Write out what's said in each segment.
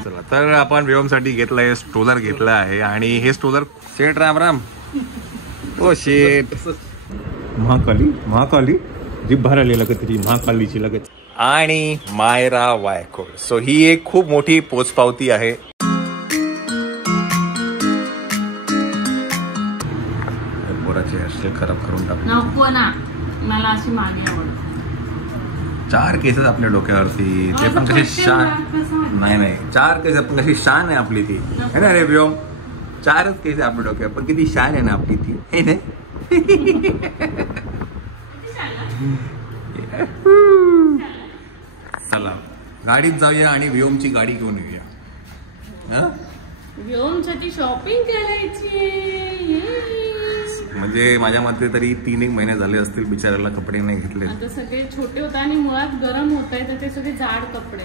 चला तर आपण व्योमसाठी घेतलाय स्ट्रोलर घेतला आहे आणि हे स्ट्रोलर शेट राम राम ओ शेट महाकाली जी बाहेर आली लगत तरी महाकालीची लगत आणि मायरा वायकोड. सो ही एक खूप मोठी पोचपावती आहे. पोराचे हेअरस्टाईल खराब करून टाकू नको ना, मला अशी मागे आवडते. 4 केसेस आपल्या डोक्यावरती, ते पण कशी शान. नाही 4 केस पण कशी शान आहे आपली ती है ना रे व्योम. 4च केस आपल्या डोक्यावर पण किती शान आहे ना आपली ती है ना. चला गाडीत जाऊया आणि व्योमची गाडी घेऊन येऊया. व्योमसाठी शॉपिंग करायची. म्हणजे माझ्या मते तरी 3-1 महिने झाले असतील बिचारायला कपडे नाही घेतले. आता सगळे छोटे होते आणि मुळात गरम होत आहे तर ते सगळे जाड कपडे,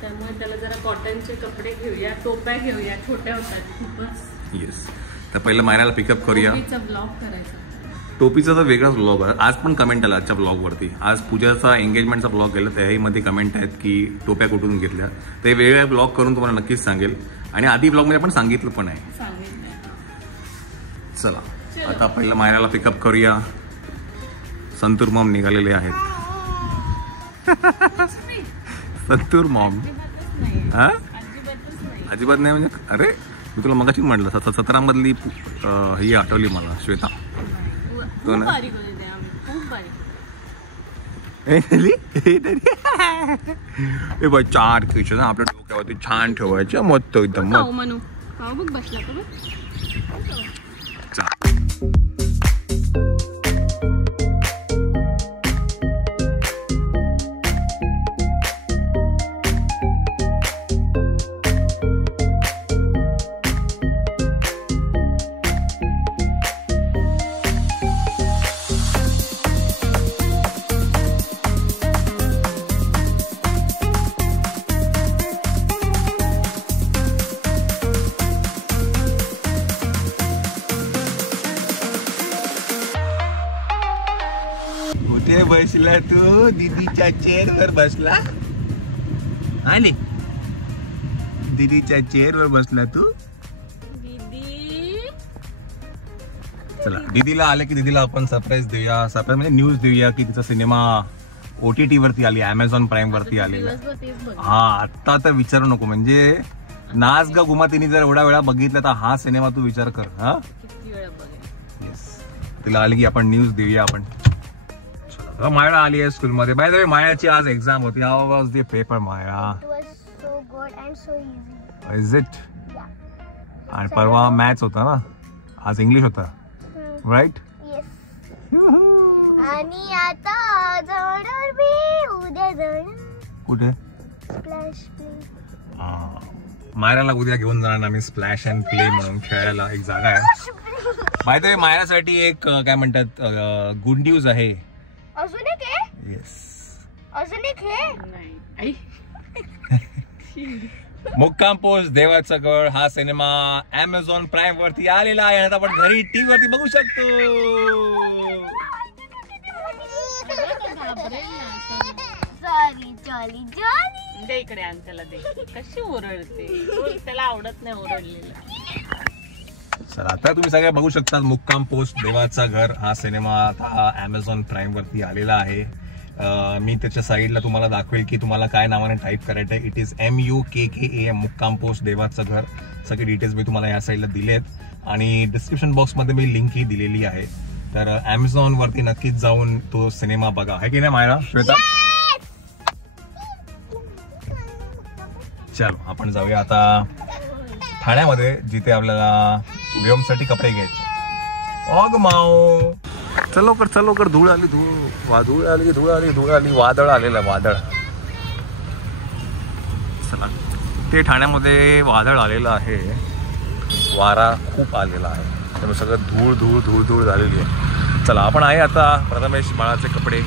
त्यामुळे त्याला जरा कॉटनचे कपडे घेऊया, टोप्या घेऊया, छोट्या होतात खूपच. येस, तर पहिलं मायनाला पिकअप करूया. ब्लॉग करायचा. टोपीचा तर वेगळाच ब्लॉग आहे. आज पण कमेंट आला आजच्या ब्लॉगवरती. आज पूजाचा एंगेजमेंटचा ब्लॉग गेला, त्याही कमेंट आहेत की टोप्या कुठून घेतल्या. ते वेगळ्या ब्लॉग करून तुम्हाला नक्कीच सांगेल आणि आधी ब्लॉगमध्ये आपण सांगितलं पण आहे. चला आता पहिलं मायराला पिकअप करूया. संतूर मॉम निघालेले आहेत. संतूर मॉम हा अजिबात नाही म्हणजे अरे मी तुला मगाशीच म्हटलं 17 मधली ही आठवली मला श्वेता. बाय 4 केस ना आपल्या डोक्यावरती छान ठेवायच्या मस्त एकदम बसला बसला तू दीदीच्या चेअरवर बसला आणि दीदीच्या चेअरवर बसला तू. चला दीदीला आले की दीदीला आपण सरप्राईज देऊया. सरप्राईज म्हणजे न्यूज देऊया की तिचा सिनेमा OTT वरती आली, Amazon प्राईम वरती आलेला. हा आता तर विचारू नको. म्हणजे नाच गा गुमा तिने जर एवढा वेळा बघितला तर हा सिनेमा तू विचार कर. हा येस, तिला आली की आपण न्यूज देऊया आपण. मायरा आली आहे स्कूल मध्ये. बाय द वे मायाची आज एक्झाम होती. How was the paper Myra? Is it? आणि परवा मॅथ्स होता ना, आज इंग्लिश होता राईट? आणि आता जाणार मी उद्या जाणार. कुठे? Splash play. मायराला उद्या घेऊन जाणार आम्ही स्प्लॅश अँड प्ले म्हणून खेळायला. एक जागा आहे. बाय द वे मायरासाठी एक काय म्हणतात गुड न्यूज आहे. अजून एक आहे? येस, अजून एक आहे. मुक्काम पोस्ट देवाचा गड हा सिनेमा Amazon प्राईम वरती आलेला आहे. आता आपण घरी टीव्ही वरती बघू शकतो. दे इकडे आण त्याला, दे. कशी ओरडते, त्याला आवडत नाही ओरडलेलं. चला आता तुम्ही सगळे बघू शकता मुक्काम पोस्ट देवाचा घर हा सिनेमा आता Amazon प्राईम वरती आलेला आहे. मी त्याच्या साईडला तुम्हाला दाखवेल की तुम्हाला काय नावाने टाईप करायचं आहे. इट इज MUKKAM मुक्काम पोस्ट देवाचं घर. सगळे डिटेल्स मी तुम्हाला या साईडला दिलेत आणि डिस्क्रिप्शन बॉक्समध्ये मी लिंक ही दिलेली आहे. तर Amazon वरती नक्कीच जाऊन तो सिनेमा बघा. आहे की नाही मायरा श्वेता? चलो आपण जाऊया आता ठाण्यामध्ये, जिथे आपल्याला व्योमसाठी कपडे घ्यायचे. अग माओ चल लवकर धूळ आली, धूळ आली, वादळ आलेलं वादळ. चला ते ठाण्यामध्ये वादळ आलेलं आहे, वारा खूप आलेला आहे, त्यामुळे सगळं धूळ झालेली आहे. चला आपण आहे आता प्रथमेश बाळाचे कपडे.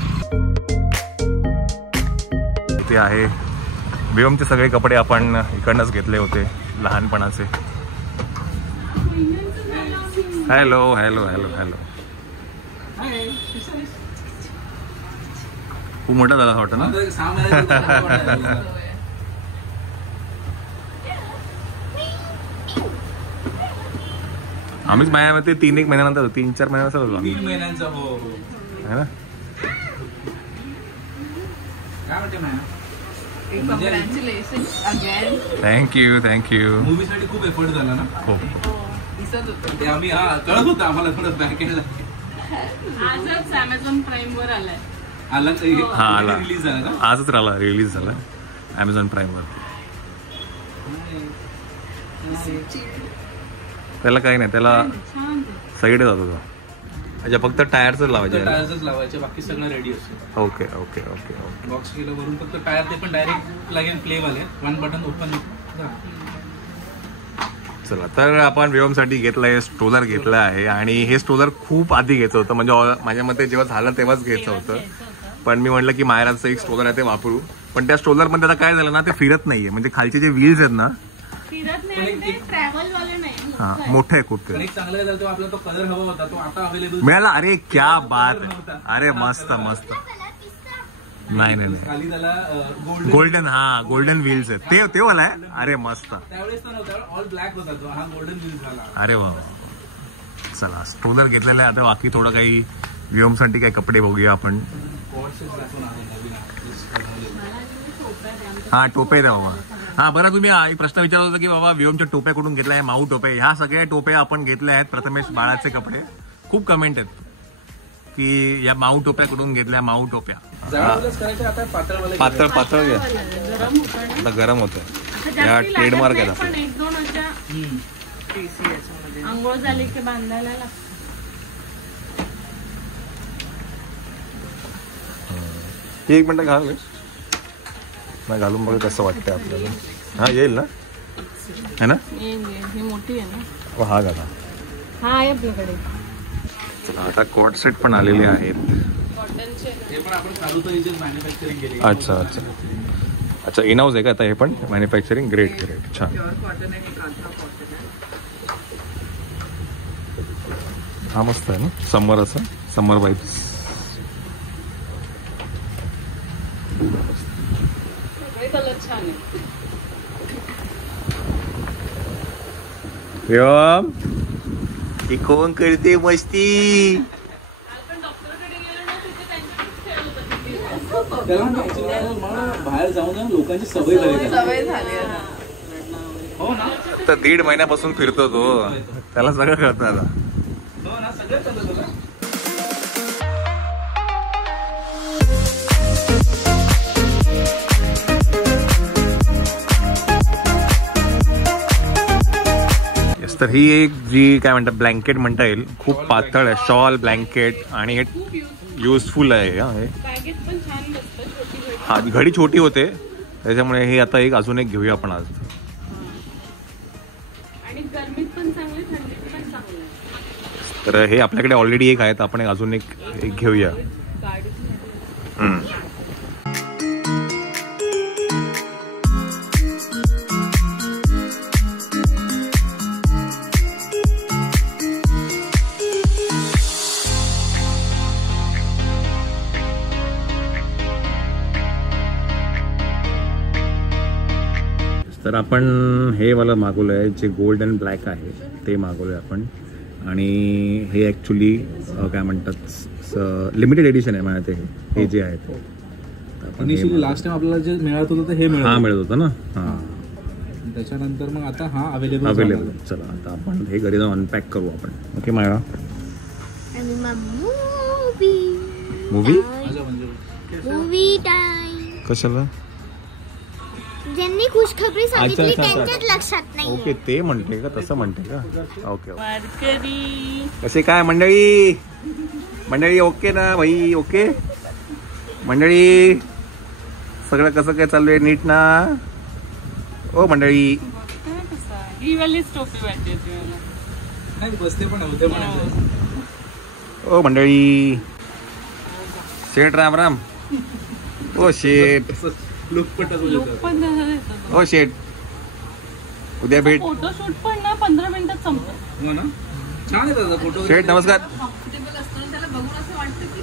इथे आहे व्योमचे सगळे कपडे आपण इकडनंच घेतले होते लहानपणाचे. हॅलो खूप मोठा झाला वाटतं ना. आम्हीच माझ्या मते 3-1 महिन्यानंतर 3-4 महिन्यानंतर होतो 3 महिन्यांचा. हो है ना. काय म्हणते माया? Congratulation again. थँक्यू. मूवीसाठी खूप एफर्ट झाला ना. हो दिसत होतं. ते आम्ही कळत होतं आम्हाला थोडं बॅक एंडला आजच अमेझॉन प्राईम वर आलाय. आला हा आला रिलीज झाला ना. आजच रिलीज झाला Amazon Prime वर. त्याला काही नाही, त्याला छान. साईड जातो तो. अच्छा फक्त टायरच लावायचे. टायर्सच लावायचे, बाकी सगळं रेडी असतं. ओके. बॉक्स केलं वरून फक्त टायर, ते पण डायरेक्ट प्लग अँड प्ले वाले. 1 बटन ओपन. चला तर आपण व्योमसाठी घेतलंय स्ट्रोलर घेतलं आहे आणि हे स्ट्रोलर खूप आधी घ्यायचं होतं, म्हणजे माझ्या मते जेव्हा झालं तेव्हाच घ्यायचं होतं. पण मी म्हटलं की मायराचं एक स्ट्रोलर आहे ते वापरू. पण त्या स्ट्रोलर मध्ये आता काय झालं ना, ते फिरत नाहीये. म्हणजे खालचे जे व्हील्स आहेत ना फिरत नाही, ते ट्रॅव्हल वाले नाही. हा मोठे आहे खूप. पण एक चांगलं काय झालं, तो आपला तो कलर हवा होता, तो आता अवेलेबल मिळाला. अरे क्या बात आहे. अरे मस्त. नाही खाली त्याला गोल्डन व्हील्स आहेत ते वाला आहे. अरे मस्त. त्यावेळेस तर नव्हता, ऑल ब्लॅक होता तो. हा गोल्डन व्हील झाला. अरे वा. चला स्ट्रोलर घेतलेलं आहे. आता बाकी थोडं काही व्योमसाठी काही कपडे बघूया आपण. हा टोपे द्या बाबा. हा बरं, तुम्ही एक प्रश्न विचारत होता की बाबा व्योमच्या टोप्या कुठून घेतल्या आहे. माऊ टोपे. ह्या सगळ्या टोप्या आपण घेतल्या आहेत प्रथमेश बाळाचे कपडे. खूप कमेंट आहेत की या माऊ टोप्या कुठून घेतल्या. माऊ टोप्या पातळ घ्या. आता गरम होतं. या ट्रेडमार्क आहे. पण 1-2 अशा आंघोळ झाली की बांधायला लागतं. एक मिनिट घाल नाही, घालून बघ कसं वाटतंय आपल्याला. हा येईल ना, है ना. ही मोठी आहे ना. हा घाला. हा आहे आपल्याकडे. चला आता कॉट सेट पण आलेले आहेत. हे पण आपण चालू तर इथे मॅन्युफॅक्चरिंग केली. अच्छा इन हाऊस आहे का आता हे पण मॅन्युफॅक्चरिंग. ग्रेट छान. हा मस्त आहे ना. समर वाईब्स. कलर छान आहे. व्योम ही कोण करते मस्ती. आपण डॉक्टरकडे गेलो ना, तिथे त्यांच्याकडे खेळ होता. त्याला बाहेर जाऊन लोकांची सवय झाली. हो ना. तर 1.5 महिन्यापासून फिरतो तो. त्याला सगळं कळतं आता. हो ना, सगळं चालतं तुला. तर ही एक जी काय म्हणतात ब्लँकेट म्हणता येईल. खूप पातळ आहे. शॉल ब्लँकेट आणि हे युजफुल आहे. हे बॅगेत पण छान बसतं. छोटी घडी. हा घडी छोटी होते त्याच्यामुळे हे आता अजून एक घेऊया आपण आज. आणि गरमीत पण चांगली, थंडीत पण चांगली. तर हे आपल्याकडे ऑलरेडी एक आहे, तर आपण अजून एक घेऊया. तर आपण हे वाला मागवलं आहे जे गोल्ड अँड ब्लॅक आहे ते मागवलं आहे आपण. आणि हे ॲक्च्युली काय म्हणतात लिमिटेड एडिशन आहे माझ्या. हे जे आहे ते इनिशियली लास्ट टाइम आपल्याला जे मिळत होतं ते हे मिळत होतं ना. हां त्याच्यानंतर मग आता हा अवेलेबल. चला आता आपण हे घरी जाऊन अनपॅक करू आपण. ओके माया. आणि मग मूवी टाइम. कशाला. ज्यांनी खुशखबरी सांगितली त्यांच्याच लक्षात नाही. ओके ते म्हणते का, तसं म्हणते का. ओके वारकरी कसे काय मंडळी ओके ना भाई. ओके मंडळी सगळं कसं काय चालू आहे नीट ना. ओ मंडळी ही वालीच टोपी वाटते. बसते पण होते पण. ओ मंडळी शेठ राम. ओ शेठ. लुक पण ओ शेठ उद्या भेट. फोटोशूट पण ना 15 मिनिटात संपतो. हो ना. छान आहे दादा फोटो. शेठ नमस्कार. कम्फर्टेबल असतं त्याला बघून असं वाटतं की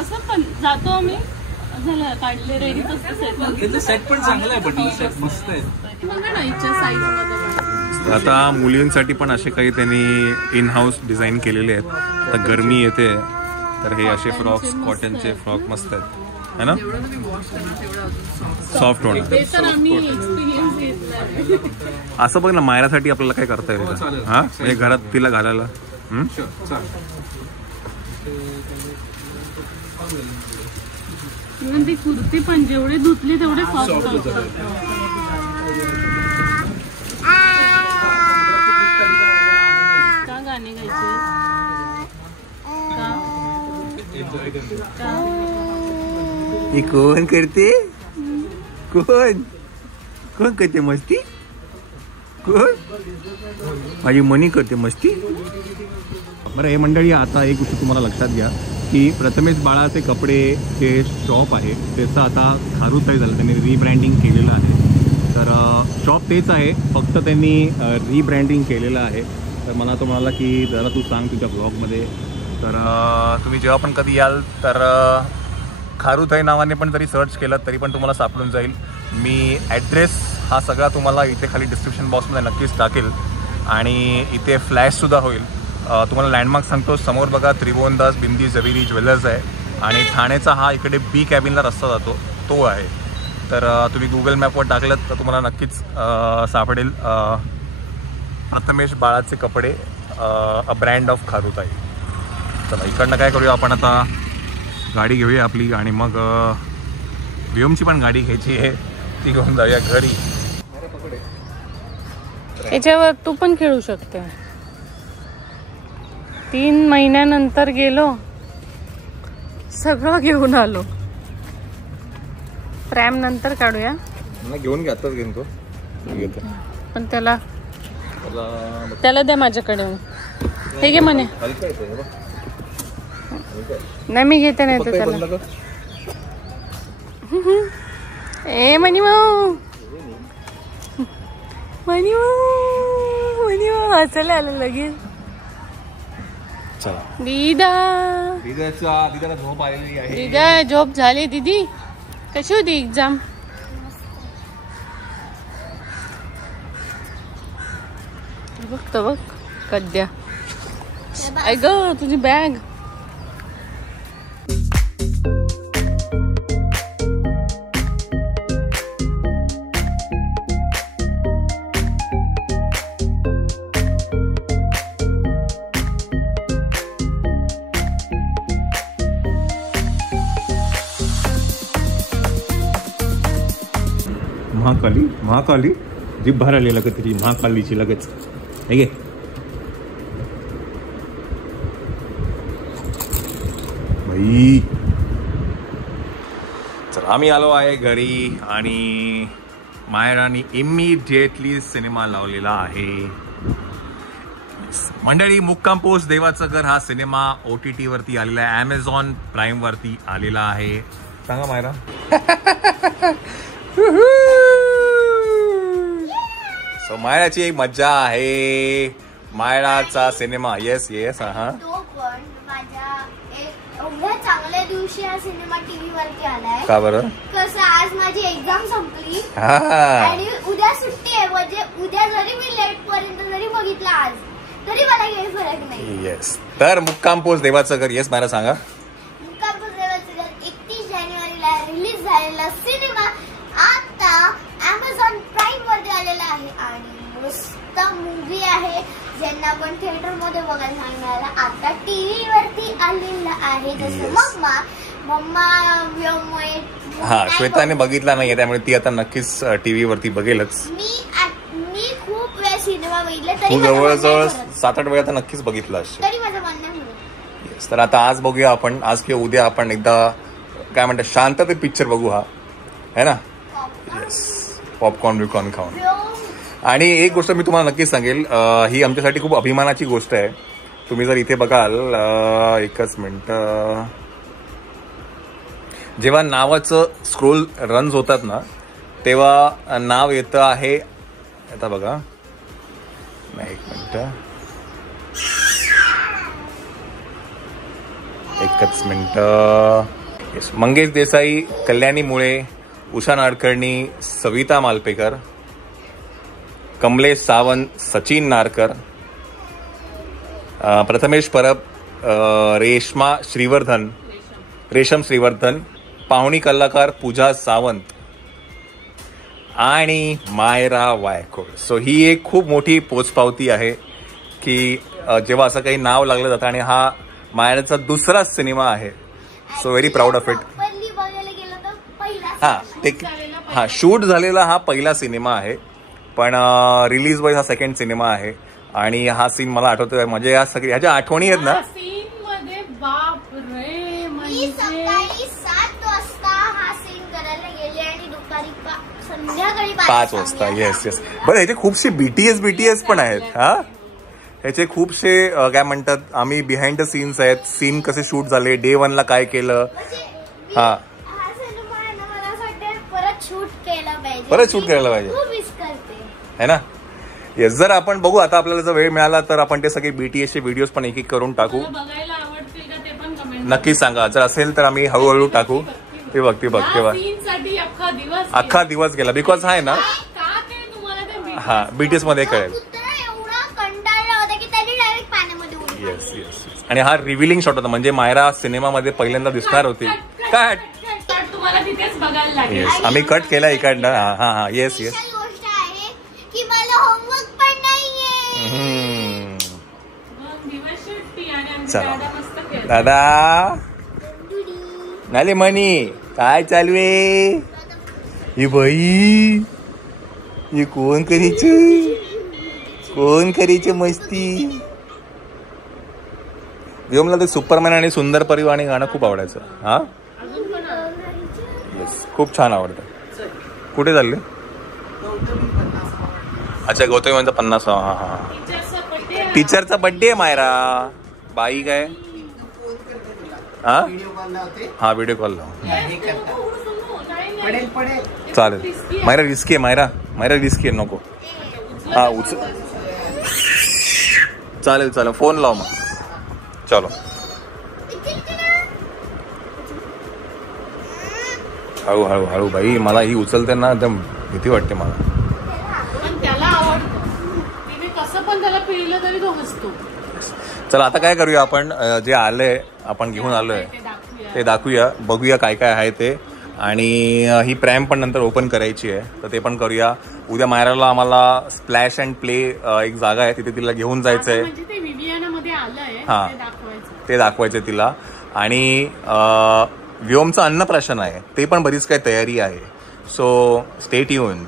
असं पण जातो आम्ही. झालं काढले रेडी. तसं सेट पण चांगला आहे. पण सेट मस्त आहे. बघा ना हिच्या साईज मध्ये. आता मुलींसाठी पण असे काही त्यांनी इन हाऊस डिझाईन केलेले आहेत. आता गरमी येते तर हे असे फ्रॉक्स, कॉटनचे फ्रॉक मस्त आहेत है ना, जेवढं तुम्ही वॉश करा तेवढं अजून सॉफ्ट होणार. ते तर आम्ही एक्सपिरियन्स घेतलाय. असं बघ ना, मायरासाठी आपल्याला काय करता येईल चालेल. हा, म्हणजे घरात तिला घालायला. इव्हन ती कुर्ती पण जेवढी धुतली तेवढे सॉफ्ट होतात. का गाणे गायचे का? ही कोण करते, कोण कोण करते मस्ती, कोण माझी मनी करते मस्ती. बरं हे मंडळी, आता एक गोष्ट तुम्हाला लक्षात घ्या की प्रथमेश बाळाचे कपडे जे शॉप आहे त्याचं आता खारुताई झालं, त्यांनी रिब्रँडिंग केलेलं आहे. तर शॉप तेच आहे, फक्त त्यांनी रिब्रँडिंग केलेलं आहे. तर मला तो म्हणाला की जरा तू सांग तुझ्या ब्लॉगमध्ये. तर तुम्ही जेव्हा पण कधी याल तर खारुताई नावाने पण जरी सर्च केलं तरी पण तुम्हाला सापडून जाईल. मी ॲड्रेस हा सगळा तुम्हाला इथे खाली डिस्क्रिप्शन बॉक्समध्ये नक्कीच टाकेल आणि इथे फ्लॅशसुद्धा होईल. तुम्हाला लँडमार्क सांगतो, समोर बघा त्रिभुवनदास बिंदी जवेरी ज्वेलर्स आहे आणि ठाण्याचा हा इकडे बी कॅबिनला रस्ता जातो तो आहे. तर तुम्ही गुगल मॅपवर टाकलं तर तुम्हाला नक्कीच सापडेल प्रथमेश बाळाचे कपडे, अ ब्रँड ऑफ खारुताई. चला इकडनं काय करूया आपण, आता गाडी घेऊया आपली आणि मग व्योमची पण गाडी घ्यायची आहे, ती घेऊन जाऊया घरी. याच्यावर तू पण खेळू शकते. 3 महिन्यानंतर गेलो, सगळं घेऊन आलो. प्रॅम नंतर काढूया. घेऊन घे, आताच घेऊन तो पण त्याला द्या माझ्याकडे. हे घे म्हणे. नाही मी घेते, नाही तर त्याला. ए मनी भाऊ, मनी भाऊ, मनी भाऊ हसायला आलं लगेच. दीदा, दीदाला झोप आलेली आहे. दीदा झोप झाली. दीदी कशी होती एक्झाम? बघतो बघ कद्या. ऐक तुझी बॅग. महाकाली, महाकाली जीभ बाहेर आली लगत तिची महाकालीची लगेच. हे घे. बाई चल आम्ही आलो आहे घरी आणि मायरानी इमिडिएटली सिनेमा लावलेला आहे. मंडळी, मुक्काम पोस्ट देवाचं घर हा सिनेमा OTT वरती आलेला आहे, Amazon Prime वरती आलेला आहे. सांगा मायरा. सो मायराची एक मज्जा आहे, मायराचा सिनेमा. Yes yes. हा तो पण माझ्या एवढ्या चांगल्या दिवशी हा सिनेमा टीव्ही वरती आलाय. का बरं? कसं आज माझी एक्झाम संपली आणि उद्या सुट्टी आहे, म्हणजे उद्या जरी मी लेट पर्यंत जरी बघितलं आज तरी मला काही फरक नाही. येस. तर मुक्काम पोस्ट देवाचं घर. येस मायरा सांगा. मुक्काम पोस्ट देवाचं घर 31 जानेवारीला रिलीज झालेला सिनेमा आता Amazon Prime वरती आलेला आहे आणि मस्त मूवी आहे. ज्यांना पण थिएटर मध्ये बघायला सांगण्याला आता टीव्ही वरती आलेला आहे. जसं मम्मा हा श्वेताने बघितला नाहीये त्यामुळे ती आता नक्कीच टीव्ही वरती बघेलच. मी खूप वेळ सिनेमा बघितला तरी तू जवळजवळ 7-8 वेळा तर नक्कीच बघितला असेल. तरी माझं मन नाही होत. येस. तर आता आज बघूया आपण, आज किंवा उद्या आपण एकदा काय म्हणतात शांततेत पिक्चर बघू हा, है ना. येस. पॉपकॉर्न बिकॉर्न खाऊन. आणि एक गोष्ट मी तुम्हाला नक्कीच सांगेल, ही आमच्यासाठी खूप अभिमानाची गोष्ट आहे. तुम्ही जर इथे बघाल, एकच मिनिट, जेव्हा नावाचं स्क्रोल रन्स होतात ना तेव्हा नाव येतं आहे, आता बघा एक मिनिट, एकच मिनिट. येस. मंगेश देसाई, कल्याणी मुळे, उषा नाडकर्णी, सविता मालपेकर कमलेश सावंत, सचिन नारकर, प्रथमेश परब, रेशम श्रीवर्धन, पाहुणी कलाकार पूजा सावंत आणि मायरा वायकोड. सो ही एक खूप मोठी पोचपावती आहे की जेव्हा असं काही नाव लागलं जातं आणि हा मायराचा दुसरा सिनेमा आहे. So very proud of it. हा शूट झालेला हा पहिला सिनेमा आहे, पण रिलीज वाईज हा सेकंड सिनेमा आहे. आणि हा सीन मला आठवतोय, म्हणजे या सगळ्या ह्याच्या आठवणी आहेत ना. सीन मध्ये बाप रे, मी सकाळी 7 वाजता हा सीन करायला गेले आणि दुपारी संध्याकाळी 5 वाजता. Yes yes. बरं, ह्याचे खूपशे बीटीएस पण आहेत. हा ह्याचे खूपशे काय म्हणतात, आम्ही बिहाइंड द सीन्स आहेत. सीन कसे शूट झाले, डे 1 ला काय केलं. हा परत शूट करायला पाहिजे है ना. येस. जर आपण बघू आता आपल्याला जर वेळ मिळाला तर आपण ते सगळे बीटीएसचे व्हिडिओज पण एक एक करून टाकू. बघायला आवडतील का ते पण कमेंट नक्की सांगा. जर असेल तर आम्ही हळूहळू टाकू. ते बघ तेव्हा अख्खा दिवस गेला. बिकॉज आहे ना, हा बीटीएस मध्ये कळेल. Yes yes. आणि हा रिव्हिलिंग शॉट होता, म्हणजे मायरा सिनेमामध्ये पहिल्यांदा दिसणार होती. कट तुम्हाला तिथेच बघायला लागेल. येस, आम्ही कट केला इकडनं. हा हा येस येस. गोष्ट आहे की मला होमवर्क पण नाहीये. दिवस सुट्टी आणि आमची चला. दादा मस्त खेळतात. दादा नाले मनी काय चालू आहे. ही बाई, हे कोण करीच मस्ती. व्योमला ते सुपरमॅन आणि सुंदर परिवार आणि गाणं खूप आवडायचं. हा येस, खूप छान आवडतं. कुठे चालले. अच्छा, गौतमीचा 50. हा हा. टीचरचा बर्थडे आहे मायरा. बाई काय हा हा व्हिडिओ कॉल लाव. चालेल. मायरा रिस्की आहे. मायरा रिस्की आहे, नको. हा चालेल फोन लाव मग. चलो. हळू बाई, मला ही उचलते ना एकदम भीती वाटते मला. पण त्याला आवडतं. तिने कसं पण त्याला पिळलं तरी तो हसतो. चला आता काय करूया आपण, जे आलंय आपण घेऊन आलोय ते दाखवूया, बघूया काय काय आहे ते. आणि ही प्रॅम पण नंतर ओपन करायची आहे, तर ते पण करूया. उद्या मायराला आम्हाला स्प्लॅश अँड प्ले एक जागा आहे, तिथे तिला घेऊन जायचंय. हा ते दाखवायचंय तिला. आणि व्योमचं अन्नप्राशन आहे, ते पण बरीच काही तयारी आहे. So stay tune.